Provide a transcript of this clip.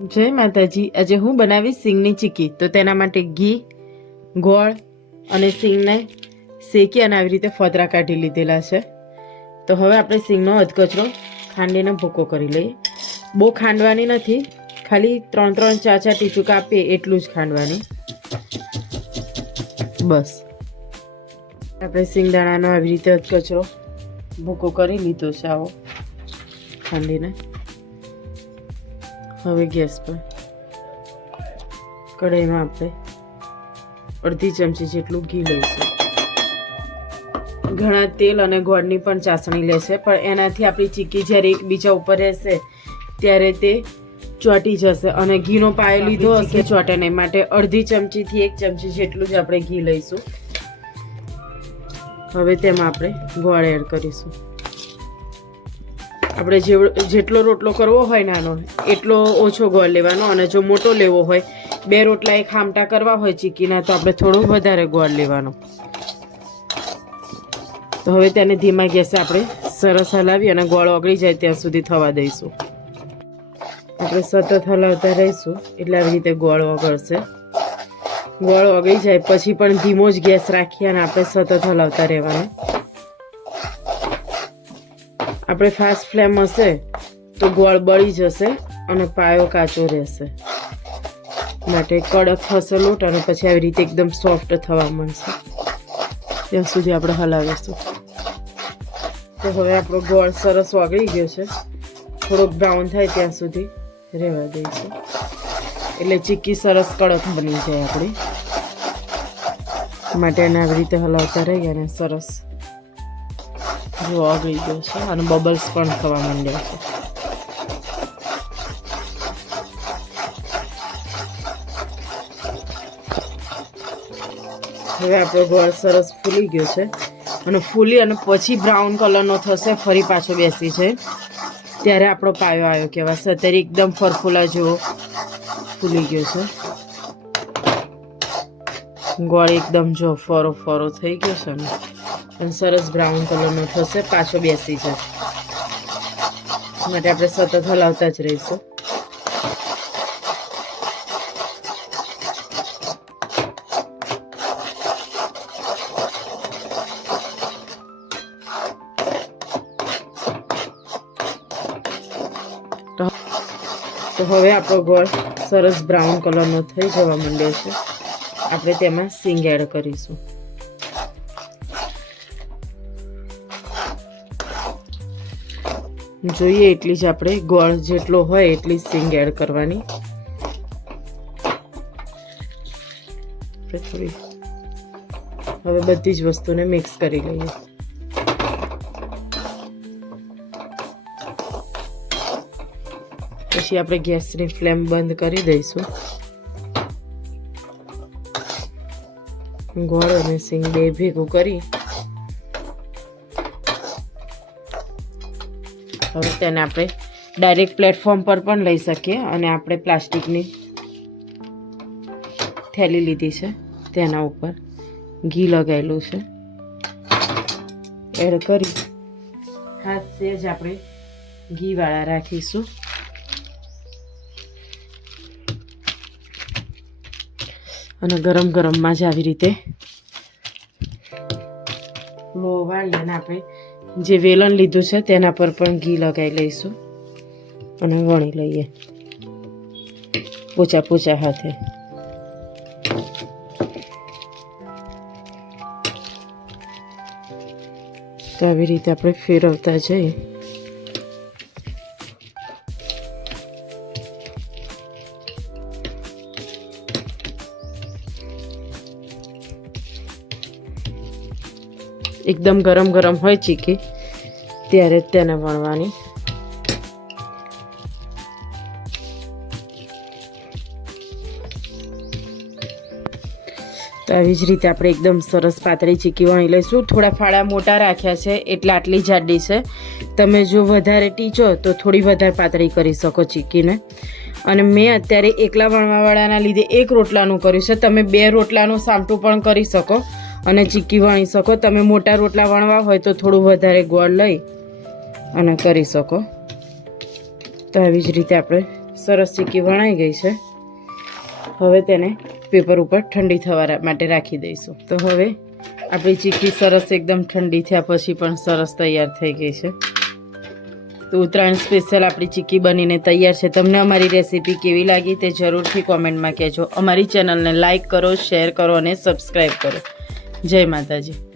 જય માતાજી. આજે હું બનાવીશ સિંગની ચીકી. તો તેના માટે ઘી, ગોળ અને સિંગને શેકી અને આવી રીતે ફતરા કાઢી લીધેલા છે. તો હવે આપણે સિંગનો અધકચરો ખાંડીને ભૂકો કરી લઈએ. બહુ ખાંડવાની નથી. ખાલી ત્રણ ત્રણ ચાર ચાર ટીચું કાપીએ એટલું જ ખાંડવાની. બસ. આપણે સિંગદાણાનો આવી રીતે અધકચરો ભૂકો કરી લીધો છે આવો ખાંડીને. હવે ગેસ પર. કઢાઈમાં આપણે અડધી ચમચી જેટલું ઘી લઈશું. ઘણા તેલ અને ગોળની પણ ચાસણી લેશે પણ એનાથી આપણી ચીકી જ્યારે એકબીજા ઉપર રહેશે ત્યારે તે ચોંટી જશે અને ઘીનો પાયો લીધો હશે ચોટે નહીં. માટે અડધી ચમચીથી એક ચમચી જેટલું જ આપણે ઘી લઈશું. હવે તેમાં આપણે ગોળ એડ કરીશું. આપણે જેવ- જેટલો રોટલો કરવો હોય નાનો, એટલો ઓછો ગોળ લેવાનો અને જો મોટો લેવો હોય, બે રોટલા એક ખામટા કરવા હોય ચીકીના, તો આપણે થોડો વધારે ગોળ લેવાનો. તો હવે તેને ધીમા ગેસે આપણે સરસ હલાવી અને ગોળ ઓગળી જાય ત્યાં સુધી થવા દઈશું. આપણે સતત હલાવતા રહીશું, એટલે આવી રીતે ગોળ ઓગળશે. ગોળ ઓગળી જાય, પછી પણ ધીમો જ ગેસ રાખી અને આપણે સતત હલાવતા રહેવાનું. આપણે ફાસ્ટ ફ્લેમ હશે તો ગોળ બળી જશે અને પાયો કાચો રહેશે. માટે કડક થશે લોટ અને પછી આવી રીતે એકદમ સોફ્ટ થવા મળશે ત્યાં સુધી આપણે હલાવીશું. તો હવે આપણો ગોળ સરસ ઓગળી ગયો છે. થોડોક બ્રાઉન થાય ત્યાં સુધી રહેવા દઈશું. એટલે ચીક્કી સરસ કડક બની જાય આપણી. માટે એને આવી રીતે હલાવતા રહીએ અને સરસ જો ઓગળી ગયો છે. અને બબલ્સ પણ થવા માંડ્યા છે. હવે આપણો ગોળ સરસ ફૂલી ગયો છે. અને ફૂલી અને પછી બ્રાઉન કલરનો થશે, ફરી પાછો બેસી છે. ત્યારે આપણો પાયો આવ્યો કહેવાશે. અત્યારે એકદમ ફરફુલા જેવો ફૂલી ગયો છે. ગોળ એકદમ જો ફરો ફરો થઈ ગયો છે ને. અને સરસ બ્રાઉન કલરનો થશે, પાછો બેસી જશે માટે આપણે સતત હલાવતા જ રહીશું. તો હવે આપણો ગોળ સરસ બ્રાઉન કલરનો થઈ જવા માંડ્યો છે. આપણે તેમાં સિંગ એડ કરીશું. જોઈએ એટલી જ આપણે ગોળ જેટલો હોય એટલી સિંગ એડ કરવાની. હવે બધી જ વસ્તુને મિક્સ કરી લઈએ. પછી આપણે ગેસની ફ્લેમ બંધ કરી દઈશું. ગોળ અને સિંગ બે ભેગું કરી હવે તેને આપણે ડાયરેક્ટ પ્લેટફોર્મ પર પણ લઈ શકીએ અને આપણે પ્લાસ્ટિકની થેલી લીધી છે તેના ઉપર ઘી લગાવેલું છે. એડ કરી હાથ સેજ આપણે ઘીવાળા રાખીશું. અને ગરમ ગરમમાં જ આવી રીતે લો આપણે જે વેલણ લીધું છે તેના પર પણ ઘી લગાવી લઈશું અને વણી લઈએ પોચા પોચા હાથે. તો આવી રીતે આપણે ફેરવતા જઈએ. એકદમ ગરમ ગરમ હોય ચીકી, ત્યારે તેને વણવાની. આવી જ રીતે આપણે એકદમ સરસ પાતળી ચીકી વણી લઈશું. થોડા ફાળા મોટા રાખ્યા છે, એટલે આટલી જાડી છે. તમે જો વધારે ટીચો, તો થોડી વધારે પાતળી કરી શકો ચીકીને. અને મેં અત્યારે એકલા વણવાવાળાના લીધે એક રોટલાનું કર્યું છે. તમે બે રોટલાનું સામટું પણ કરી શકો. અને ચીક્કી વણી શકો. તમે મોટા રોટલા વણવા હોય તો થોડું વધારે ગોળ લઈ અને કરી શકો. તો આવી જ રીતે આપણે સરસ ચીક્કી વણાઈ ગઈ છે. હવે તેને પેપર ઉપર ઠંડી થવા માટે રાખી દઈશું. તો હવે આપણી ચીક્કી સરસ એકદમ ઠંડી થયા પછી પણ સરસ તૈયાર થઈ ગઈ છે. તો ઉત્તરાયણ સ્પેશિયલ આપણી ચીક્કી બનીને તૈયાર છે. તમને અમારી રેસીપી કેવી લાગી તે જરૂરથી કોમેન્ટમાં કહેજો. અમારી ચેનલને લાઇક કરો, શેર કરો અને સબસ્ક્રાઈબ કરો. જય માતાજી.